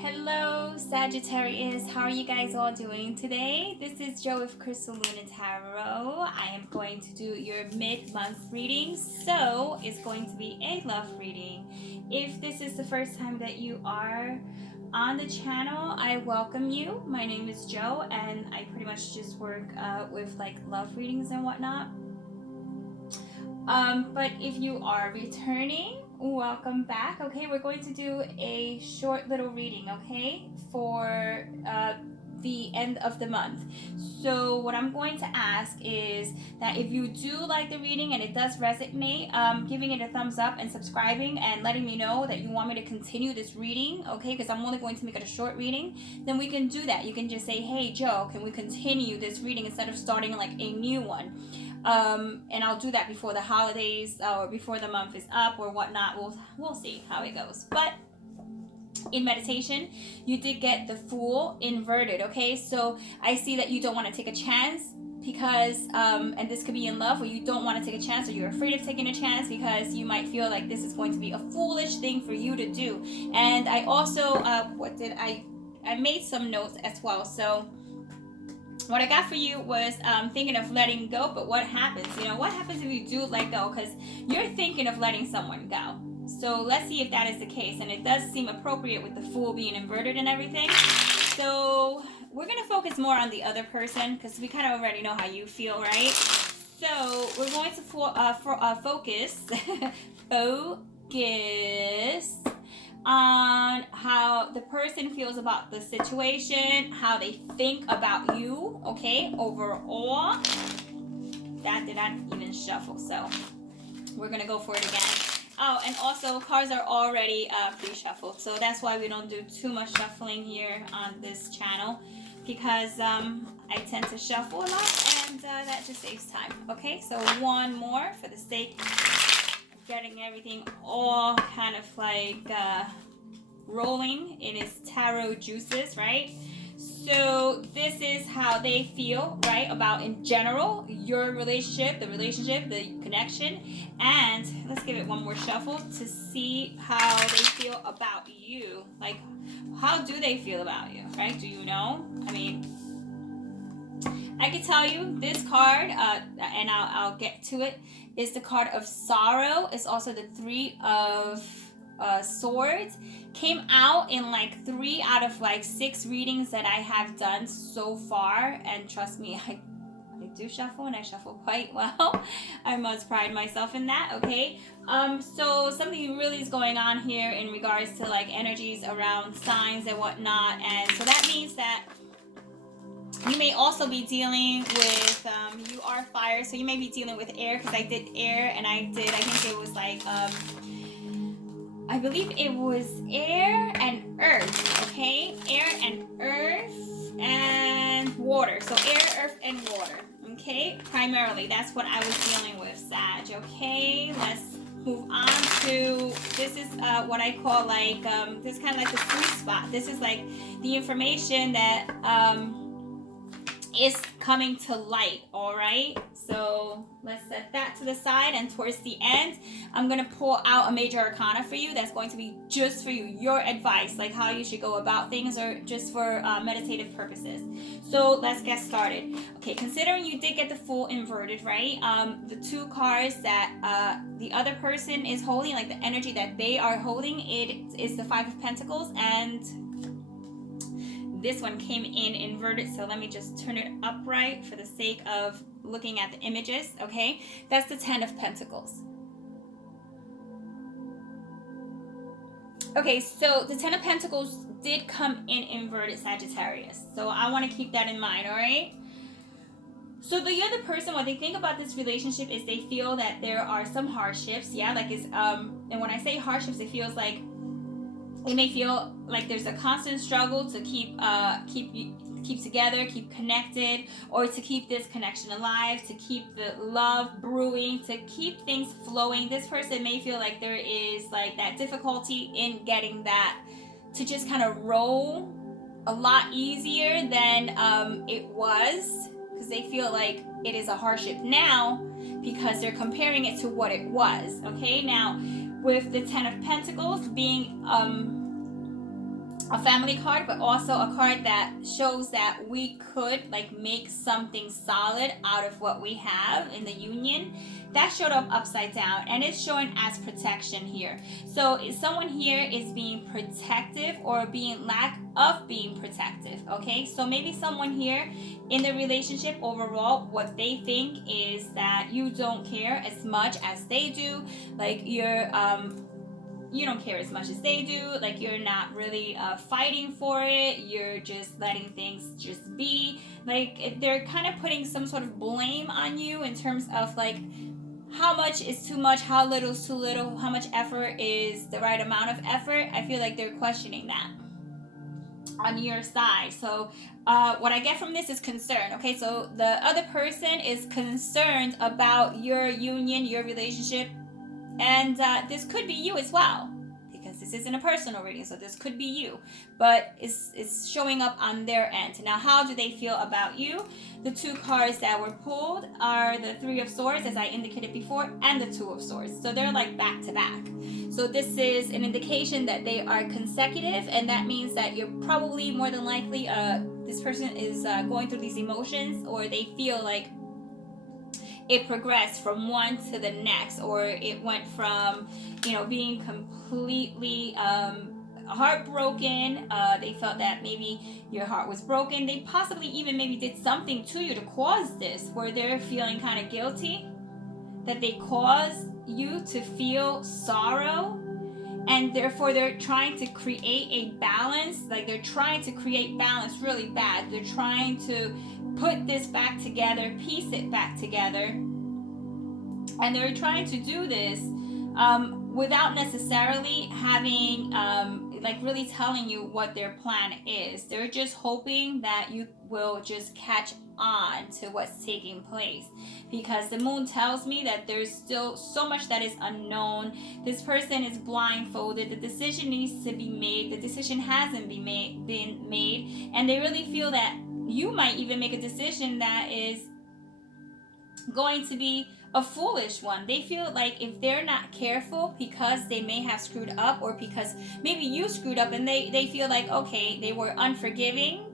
Hello Sagittarius, how are you guys all doing today? This is Jo with Crystal Luna Tarot. I am going to do your mid-month reading, so it's going to be a love reading. If this is the first time that you are on the channel, I welcome you. My name is Jo, and I pretty much just work with like love readings and whatnot. But if you are returning, welcome back. Okay, we're going to do a short little reading, okay, for the end of the month. So what I'm going to ask is that if you do like the reading and it does resonate, giving it a thumbs up and subscribing and letting me know that you want me to continue this reading, okay, because I'm only going to make it a short reading, then we can do that. You can just say, hey Jo, can we continue this reading instead of starting like a new one? And I'll do that before the holidays or before the month is up or whatnot. We'll see how it goes. But in meditation, you did get the Fool inverted, okay? So I see that you don't want to take a chance because, and this could be in love, or you don't want to take a chance, or you're afraid of taking a chance because you might feel like this is going to be a foolish thing for you to do. And I also, I made some notes as well. So what I got for you was thinking of letting go, but what happens? What happens if you do let go? Because you're thinking of letting someone go. So let's see if that is the case. And it does seem appropriate with the Fool being inverted and everything. So we're going to focus more on the other person because we kind of already know how you feel, right? So we're going to focus on how the person feels about the situation, how they think about you, okay, overall. That did not even shuffle, so we're gonna go for it again. Oh, and also cards are already pre-shuffled, so that's why we don't do too much shuffling here on this channel, because I tend to shuffle a lot, and that just saves time. Okay, so one more for the sake getting everything all kind of like rolling in its tarot juices, right? So this is how they feel, right, about in general your relationship, the connection. And let's give it one more shuffle to see how they feel about you. Like, how do they feel about you, right? Do you know? I mean, I can tell you this card, and I'll get to it, is the card of sorrow. It's also the Three of Swords. Came out in like 3 out of like 6 readings that I have done so far, and trust me, I do shuffle, and I shuffle quite well. I must pride myself in that, okay? So something really is going on here in regards to like energies around signs and whatnot, and so that means that you may also be dealing with, you are fire, so you may be dealing with air, because I did air, and I think it was like, I believe it was air and earth, okay? Air and earth and water. So air, earth, and water, okay? Primarily, that's what I was dealing with, Sag, okay? Let's move on to, this is what I call like, this is kind of like the sweet spot. This is like the information that is coming to light, all right? So let's set that to the side, and towards the end, I'm going to pull out a major arcana for you that's going to be just for you, your advice, like how you should go about things, or just for meditative purposes. So let's get started. Okay, considering you did get the Fool inverted, right? The 2 cards that the other person is holding, like the energy that they are holding, it is the 5 of Pentacles, and this one came in inverted, so let me just turn it upright for the sake of looking at the images, okay? That's the 10 of Pentacles. Okay, so the 10 of Pentacles did come in inverted, Sagittarius. So I want to keep that in mind, all right? So the other person, what they think about this relationship is they feel that there are some hardships, yeah? Like it's, and when I say hardships, it feels like, it may feel like there's a constant struggle to keep together, keep connected, or to keep this connection alive, to keep the love brewing, to keep things flowing. This person may feel like there is like that difficulty in getting that to just kind of roll a lot easier than it was, because they feel like it is a hardship now because they're comparing it to what it was, okay? Now, with the 10 of Pentacles being a family card, but also a card that shows that we could like make something solid out of what we have in the union. That showed up upside down, and it's showing as protection here. So if someone here is being protective or being lack of being protective, okay? So maybe someone here in the relationship overall, what they think is that you don't care as much as they do. Like you don't care as much as they do, like you're not really fighting for it, you're just letting things just be. Like they're kind of putting some sort of blame on you in terms of like how much is too much, how little is too little, how much effort is the right amount of effort. I feel like they're questioning that on your side. So what I get from this is concern. Okay, so the other person is concerned about your union, your relationship, and this could be you as well, because this isn't a personal reading, so this could be you, but it's showing up on their end. Now, how do they feel about you? The two cards that were pulled are the Three of Swords, as I indicated before, and the Two of Swords. So they're like back to back. So this is an indication that they are consecutive, and that means that you're probably more than likely this person is going through these emotions, or they feel like it progressed from one to the next, or it went from, being completely heartbroken. They felt that maybe your heart was broken. They possibly even maybe did something to you to cause this, where they're feeling kind of guilty that they caused you to feel sorrow, and therefore they're trying to create a balance. Like they're trying to create balance really bad. They're trying to put this back together, piece it back together, and they're trying to do this without necessarily having like really telling you what their plan is. They're just hoping that you will just catch on to what's taking place, because the moon tells me that there's still so much that is unknown. This person is blindfolded. The decision needs to be made. The decision hasn't been made, and they really feel that you might even make a decision that is going to be a foolish one. They feel like if they're not careful, because they may have screwed up, or because maybe you screwed up, and they feel like, okay, they were unforgiving,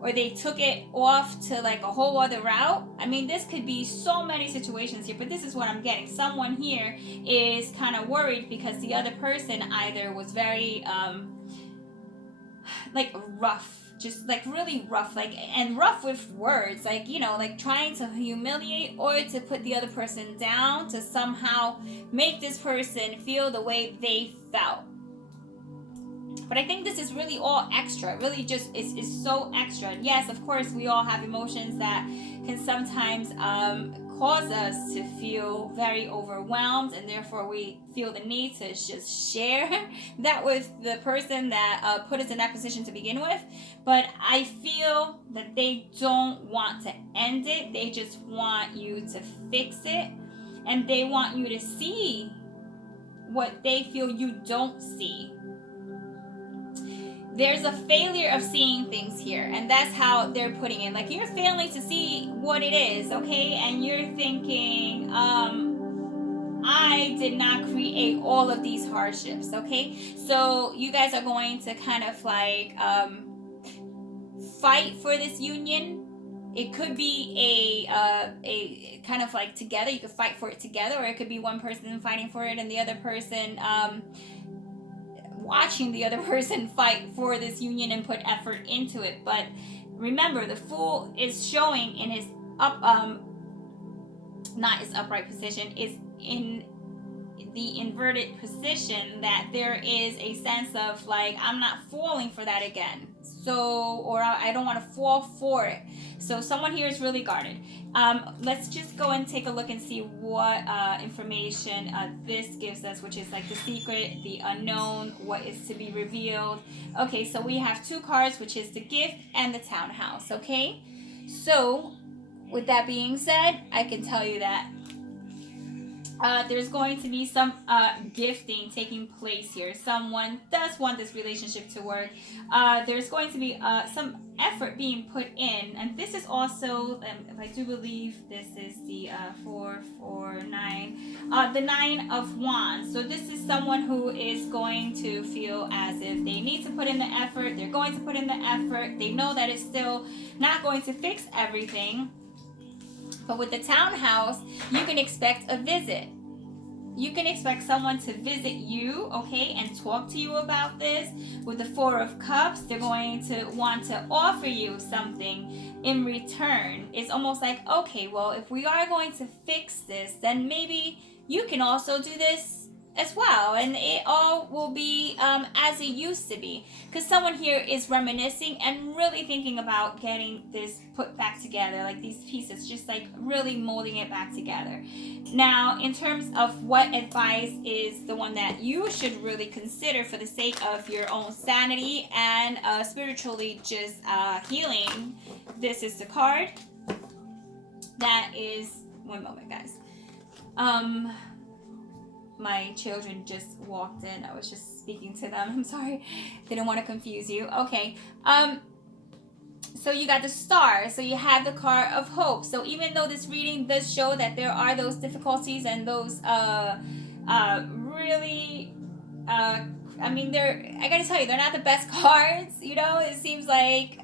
or they took it off to like a whole other route. I mean, this could be so many situations here, but this is what I'm getting. Someone here is kind of worried because the other person either was very like rough, just like really rough, like, and rough with words, like, like trying to humiliate or to put the other person down, to somehow make this person feel the way they felt. But I think this is really all extra. Really just is so extra. And yes, of course, we all have emotions that can sometimes cause us to feel very overwhelmed, and therefore we feel the need to just share that with the person that put us in that position to begin with. But I feel that they don't want to end it. They just want you to fix it, and they want you to see what they feel you don't see. There's a failure of seeing things here, and that's how they're putting it. Like, you're failing to see what it is, okay? And you're thinking, I did not create all of these hardships, okay? So you guys are going to kind of like fight for this union. It could be a kind of like together. You could fight for it together, or it could be one person fighting for it and the other person watching the other person fight for this union and put effort into it. But remember, the Fool is showing in his not his upright position, is in the inverted position, that there is a sense of like, I'm not falling for that again. So, or I don't want to fall for it. So someone here is really guarded. Let's just go and take a look and see what information this gives us, which is like the secret, the unknown, what is to be revealed. Okay, so we have two cards, which is the Gift and the Townhouse. Okay, so with that being said, I can tell you that There's going to be some gifting taking place here. Someone does want this relationship to work. There's going to be some effort being put in, and this is also, if I do believe, this is the 449, the 9 of Wands. So this is someone who is going to feel as if they need to put in the effort. They're going to put in the effort. They know that it's still not going to fix everything. But with the townhouse, you can expect a visit. You can expect someone to visit you, okay, and talk to you about this. With the 4 of Cups, they're going to want to offer you something in return. It's almost like, okay, well, if we are going to fix this, then maybe you can also do this as well, and it all will be as it used to be, because someone here is reminiscing and really thinking about getting this put back together, like these pieces, just like really molding it back together. Now, in terms of what advice is the one that you should really consider for the sake of your own sanity and spiritually just healing, this is the card that is, one moment guys, my children just walked in. I was just speaking to them. I'm sorry. Didn't want to confuse you. Okay. So you got the Star. So you have the card of hope. So even though this reading does show that there are those difficulties and those really I mean, I gotta tell you, they're not the best cards. You know, it seems like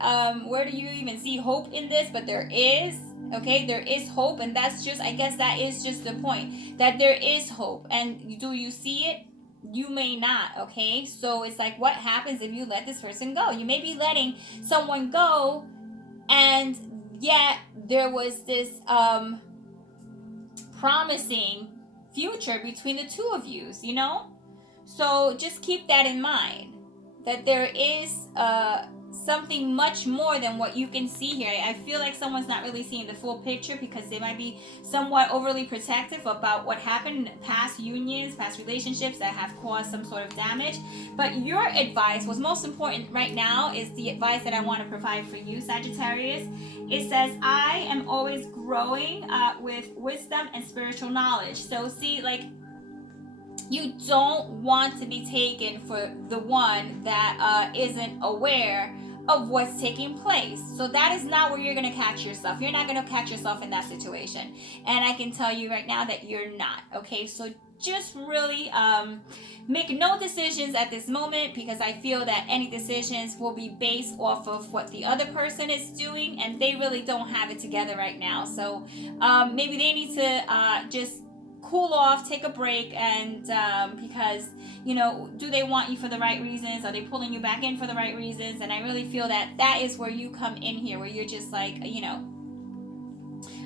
where do you even see hope in this? But there is. Okay, there is hope, and that's just, I guess that is just the point, that there is hope. And do you see it? You may not, okay? So it's like, what happens if you let this person go? You may be letting someone go, and yet there was this promising future between the two of you, you know? So just keep that in mind, that there is something much more than what you can see here. I feel like someone's not really seeing the full picture because they might be somewhat overly protective about what happened in past unions, past relationships that have caused some sort of damage. But your advice, what's most important right now, is the advice that I want to provide for you, Sagittarius. It says, I am always growing with wisdom and spiritual knowledge. So see, like, you don't want to be taken for the one that isn't aware of what's taking place. So that is not where you're going to catch yourself. You're not going to catch yourself in that situation. And I can tell you right now that you're not. Okay, so just really make no decisions at this moment, because I feel that any decisions will be based off of what the other person is doing, and they really don't have it together right now. So maybe they need to just cool off, take a break, and because, you know, do they want you for the right reasons? Are they pulling you back in for the right reasons? And I really feel that that is where you come in here, where you're just like, you know,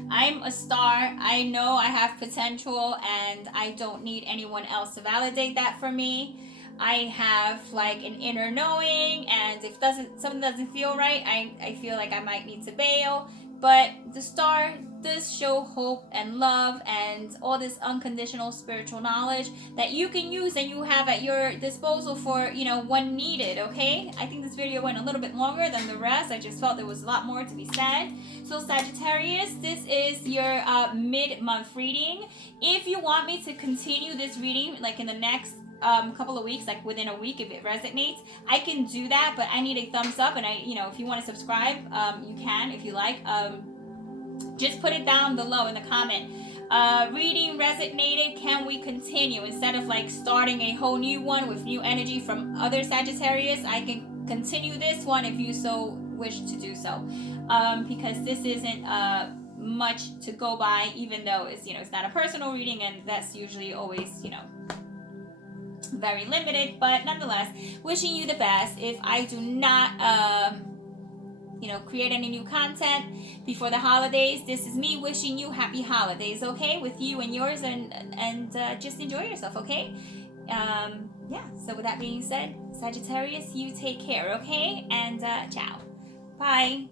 I'm a star. I know I have potential, and I don't need anyone else to validate that for me. I have like an inner knowing, and if something doesn't feel right, I feel like I might need to bail. But the Star does show hope and love and all this unconditional spiritual knowledge that you can use and you have at your disposal for, you know, when needed, okay? I think this video went a little bit longer than the rest. I just felt there was a lot more to be said. So Sagittarius, this is your mid-month reading. If you want me to continue this reading like in the next couple of weeks, like within a week, if it resonates, I can do that, but I need a thumbs up. And if you want to subscribe, you can, if you like. Just put it down below in the comment. Reading resonated, can we continue? Instead of like starting a whole new one with new energy from other Sagittarius, I can continue this one if you so wish to do so, because this isn't much to go by, even though it's, it's not a personal reading, and that's usually always, very limited. But nonetheless, wishing you the best. If I do not create any new content before the holidays, this is me wishing you happy holidays, okay, with you and yours, and just enjoy yourself, okay? So with that being said, Sagittarius, you take care, okay? And ciao. Bye.